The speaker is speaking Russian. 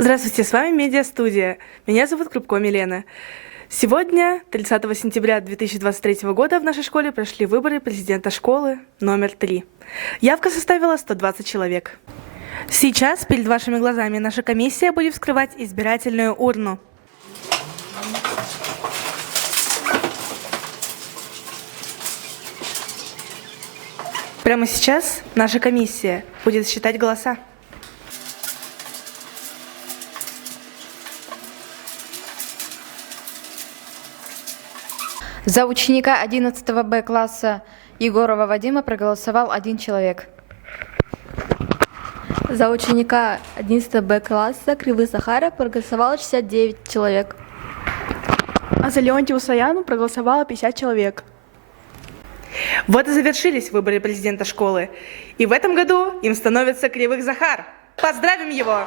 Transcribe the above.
Здравствуйте, с вами Медиастудия. Меня зовут Крупко Милена. Сегодня, 30 сентября 2023 года, в нашей школе прошли выборы президента школы номер 3. Явка составила 120 человек. Сейчас перед вашими глазами наша комиссия будет вскрывать избирательную урну. Прямо сейчас наша комиссия будет считать голоса. За ученика 11 Б класса Егорова Вадима проголосовал 1 человек. За ученика 11 Б класса Кривы Сахара проголосовало 69 человек. А за Леонтьеву Саяну проголосовало 50 человек. Вот и завершились выборы президента школы. И в этом году им становится Кривых Захар. Поздравим его!